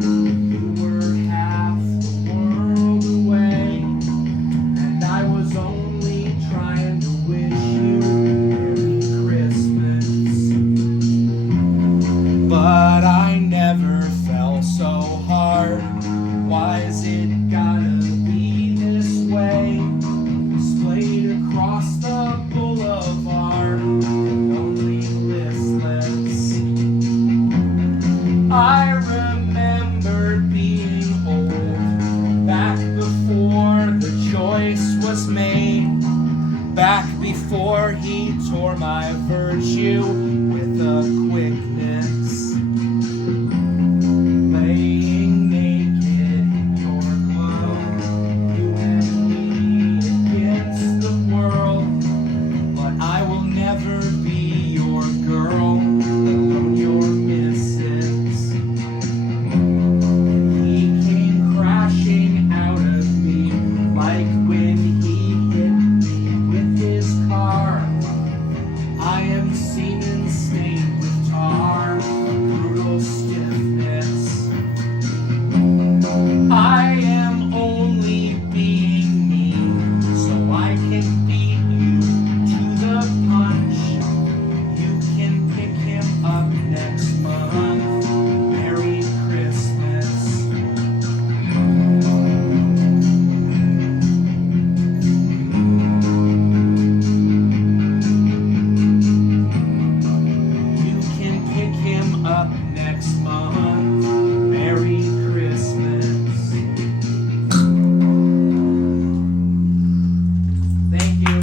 You were half the world away, and I was only trying to wish you Merry Christmas. But I never fell so hard. Why is it gotta be this way? Splayed across the boulevard, lonely, listless. I remembered being old back before the choice was made, back before he tore my virtue with a quickness. Laying naked in your glow, you and me against the world, but I will never be your girl, let alone your missus. He came crashing out of me like when he hit me with his car. I am semen stained with tar, a brutal stiffness. I am only being me, so I can beat you to the punch. You can pick him up next month. Merry Christmas. You can pick him up next month. Merry Christmas. Thank you.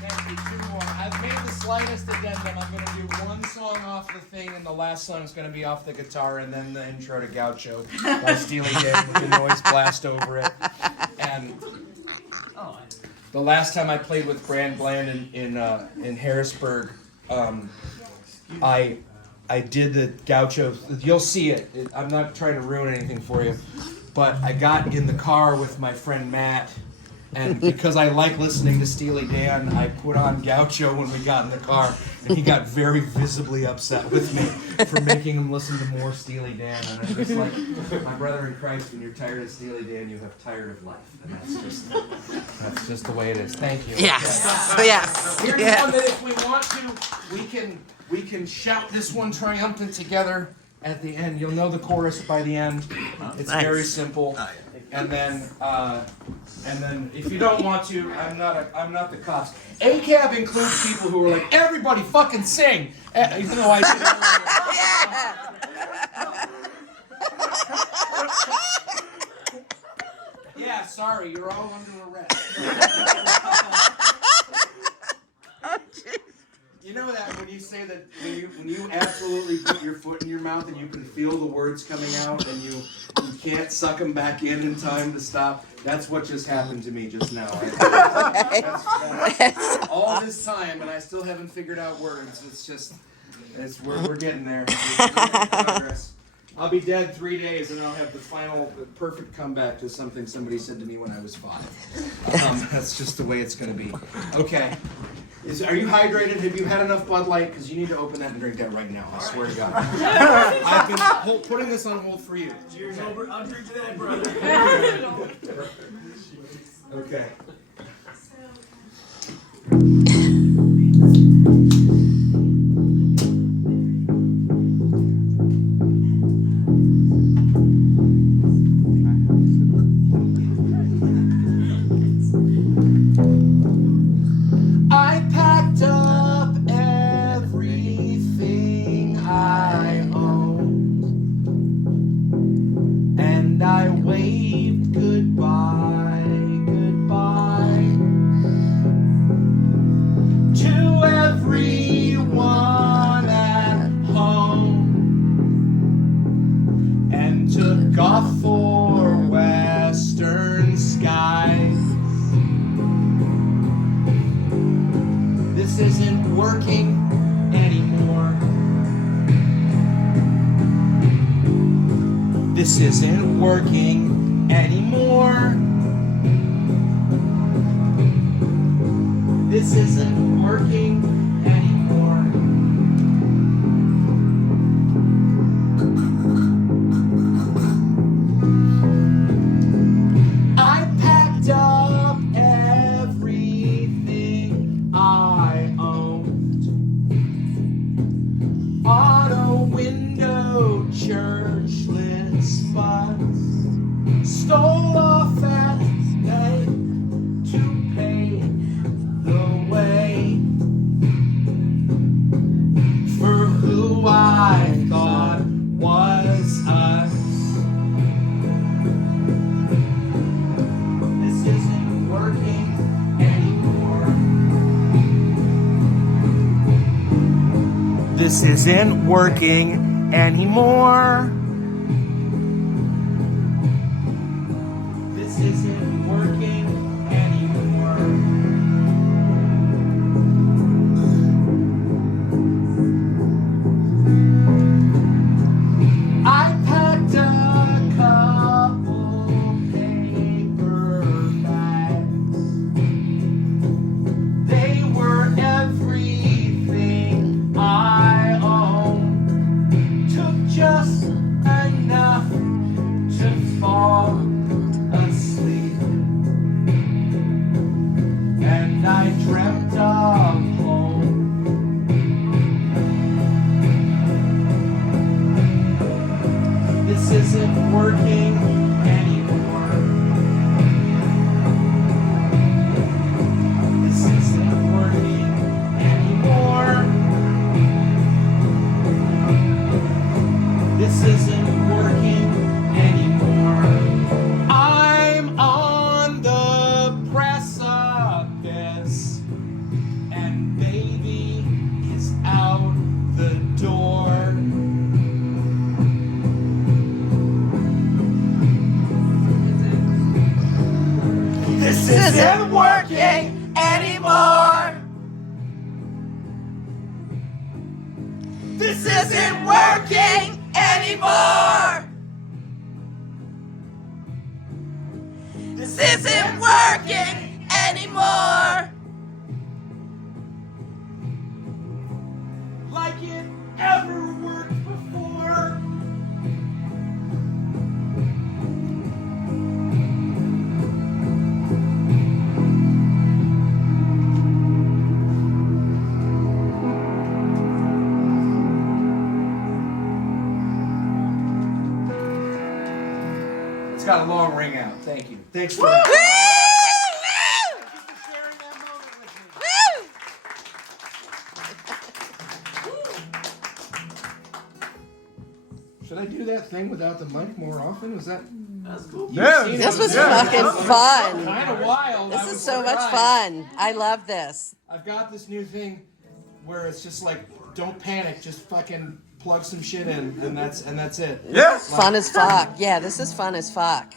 Thank you. Two more. I've made the slightest addendum. I'm going to do one song off the thing, and the last song is going to be off the guitar, and then the intro to Gaucho by Steely Dan with the noise blast over it. And the last time I played with Grand Bland in Harrisburg, I did the Gaucho. You'll see it. I'm not trying to ruin anything for you, but I got in the car with my friend Matt, and because I like listening to Steely Dan, I put on Gaucho when we got in the car, and he got very visibly upset with me for making him listen to more Steely Dan. And I'm just like, my brother in Christ, when you're tired of Steely Dan, you have tired of life, and that's just the way it is. Thank you. Yes. Okay. Yes. Here's Yeah. one that if we want to, we can shout this one triumphant together at the end. You'll know the chorus by the end. It's Nice. very simple. And then if you don't want to, I'm not the cops. ACAB includes people who are like, everybody fucking sing. Even though I did earlier. Yeah, sorry, you're all under arrest. You know that when you say that when you absolutely put your foot in your mouth and you can feel the words coming out and you can't suck them back in time to stop. That's what just happened to me just now. That's all this time and I still haven't figured out words. We're getting there. We're making progress. I'll be dead 3 days and I'll have the perfect comeback to something somebody said to me when I was 5. That's just the way it's going to be. Okay. Are you hydrated? Have you had enough Bud Light? Because you need to open that and drink that right now. I swear to God. I've been putting this on hold for you. Cheers over. I'll drink to that, brother. Okay. This isn't working anymore. This isn't working anymore. This isn't working anymore. isn't working anymore. This isn't working anymore. I packed a couple paper bags. They were everything I owned. Took just enough to fall asleep. And I dreamt of home. This isn't working anymore. This isn't working anymore. This isn't working anymore. I'm on the precipice, and baby is out the door. This isn't working anymore. This isn't working anymore. This isn't working anymore. Like it ever worked before. It's got a long ring out. Thank you. Thanks for sharing that moment with me. Should I do that thing without the mic more often? Was that? That's cool. This was fucking fun. Kind of wild. This is so much fun. I love this. I've got this new thing where it's just like, don't panic, just fucking plug some shit in, and that's it. Yes. Fun as fuck. Yeah, this is fun as fuck.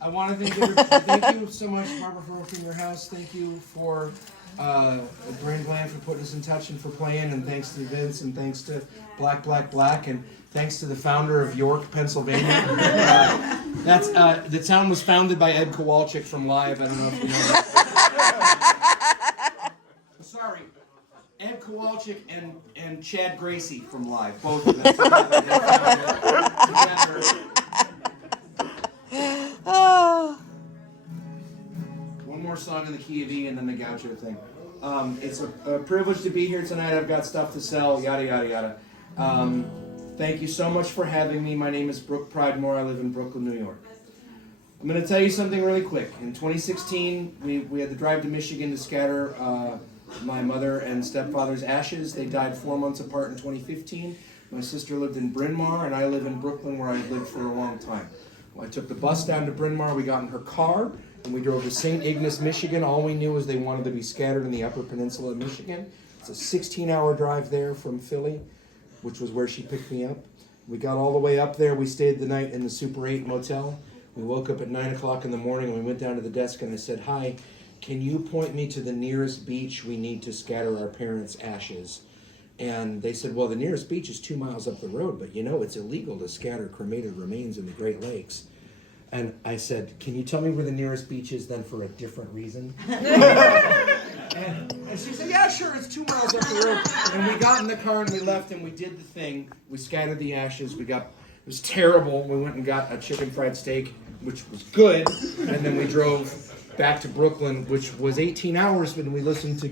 I want to thank you so much, Barbara, for opening your house. Thank you for Brand Gland for putting us in touch and for playing, and thanks to Vince, and thanks to Black, and thanks to the founder of York, Pennsylvania. The town was founded by Ed Kowalczyk from Live. I don't know if you know that. Sorry, Ed Kowalczyk and Chad Gracie from Live, both of them together. Oh. One more song in the key of E and then the Gaucho thing. It's a privilege to be here tonight. I've got stuff to sell, yada, yada, yada. Thank you so much for having me. My name is Brook Pridemore. I live in Brooklyn, New York. I'm going to tell you something really quick. In 2016, we had to drive to Michigan to scatter my mother and stepfather's ashes. They died 4 months apart in 2015. My sister lived in Bryn Mawr, and I live in Brooklyn, where I've lived for a long time. Well, I took the bus down to Bryn Mawr. We got in her car, and we drove to St. Ignace, Michigan. All we knew was they wanted to be scattered in the Upper Peninsula of Michigan. It's a 16-hour drive there from Philly, which was where she picked me up. We got all the way up there. We stayed the night in the Super 8 motel. We woke up at 9 o'clock in the morning, and we went down to the desk, and I said, "Hi, can you point me to the nearest beach we need to scatter our parents' ashes?" And they said, "Well, the nearest beach is 2 miles up the road, but you know it's illegal to scatter cremated remains in the Great Lakes." And I said, "Can you tell me where the nearest beach is then for a different reason?" And she said, "Yeah, sure, it's 2 miles up the road." And we got in the car and we left and we did the thing. We scattered the ashes. It was terrible. We went and got a chicken fried steak, which was good. And then we drove back to Brooklyn, which was 18 hours, but we listened to